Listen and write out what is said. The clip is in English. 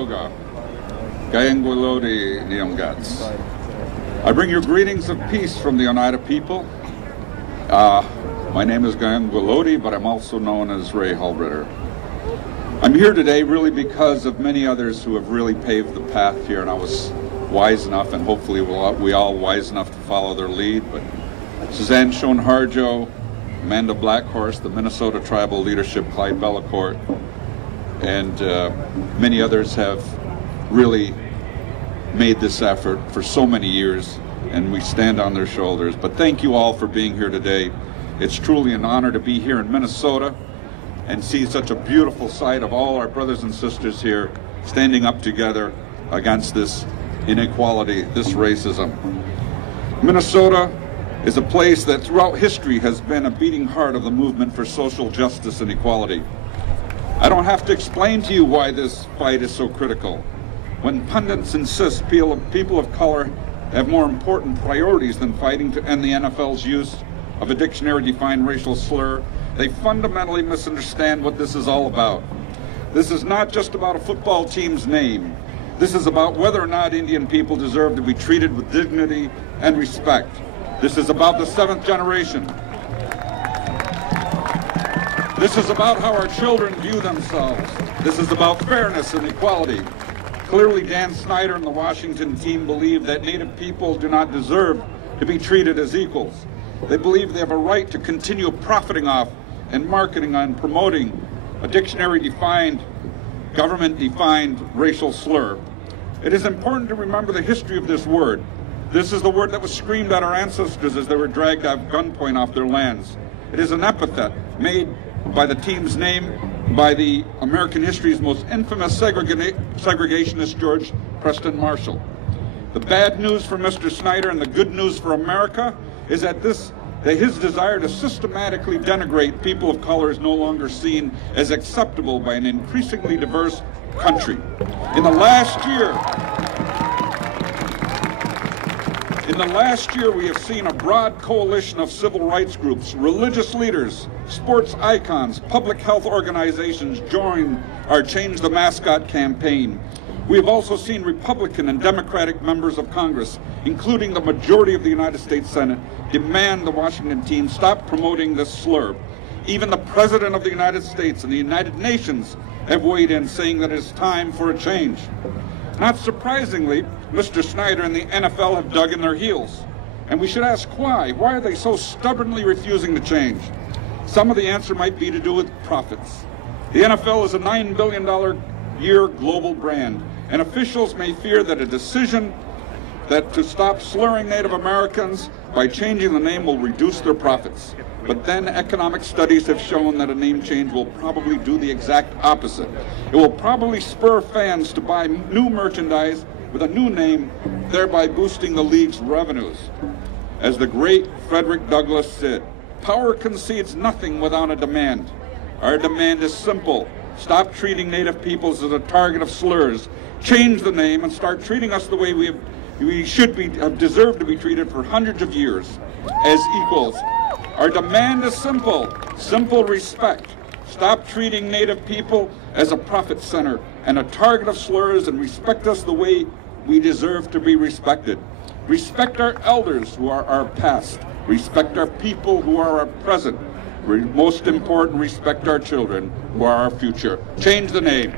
Toga, Gayengwilodi Nyongats. I bring you greetings of peace from the Oneida people. My name is Gayengwilodi, but I'm also known as Ray Halbritter. I'm here today really because of many others who have really paved the path here, and I was wise enough, and hopefully we all wise enough to follow their lead. But Suzanne Schoen-Harjo, Amanda Blackhorse, the Minnesota Tribal Leadership, Clyde Bellacourt, and many others have really made this effort for so many years, and we stand on their shoulders. But thank you all for being here today. It's truly an honor to be here in Minnesota and see such a beautiful sight of all our brothers and sisters here standing up together against this inequality, this racism. Minnesota is a place that throughout history has been a beating heart of the movement for social justice and equality. I don't have to explain to you why this fight is so critical. When pundits insist people of color have more important priorities than fighting to end the NFL's use of a dictionary-defined racial slur, they fundamentally misunderstand what this is all about. This is not just about a football team's name. This is about whether or not Indian people deserve to be treated with dignity and respect. This is about the seventh generation. This is about how our children view themselves. This is about fairness and equality. Clearly, Dan Snyder and the Washington team believe that Native people do not deserve to be treated as equals. They believe they have a right to continue profiting off and marketing on promoting a dictionary-defined, government-defined racial slur. It is important to remember the history of this word. This is the word that was screamed at our ancestors as they were dragged at gunpoint off their lands. It is an epithet made by the team's name by the American history's most infamous segregationist, George Preston Marshall. The bad news for Mr. Snyder and the good news for America is that his desire to systematically denigrate people of color is no longer seen as acceptable by an increasingly diverse country. In the last year, we have seen a broad coalition of civil rights groups, religious leaders, sports icons, public health organizations join our Change the Mascot campaign. We have also seen Republican and Democratic members of Congress, including the majority of the United States Senate, demand the Washington team stop promoting this slur. Even the President of the United States and the United Nations have weighed in, saying that it is time for a change. Not surprisingly, Mr. Snyder and the NFL have dug in their heels. And we should ask why. Why are they so stubbornly refusing to change? Some of the answer might be to do with profits. The NFL is a $9 billion a year global brand, and officials may fear that a decision to stop slurring Native Americans by changing the name will reduce their profits. But then economic studies have shown that a name change will probably do the exact opposite. It will probably spur fans to buy new merchandise with a new name, thereby boosting the league's revenues. As the great Frederick Douglass said, "Power concedes nothing without a demand." Our demand is simple. Stop treating Native peoples as a target of slurs. Change the name and start treating us the way we have deserved to be treated for hundreds of years, as equals. Our demand is simple. Simple respect. Stop treating Native people as a profit center and a target of slurs, and respect us the way we deserve to be respected. Respect our elders who are our past. Respect our people who are our present. Most important, respect our children who are our future. Change the name.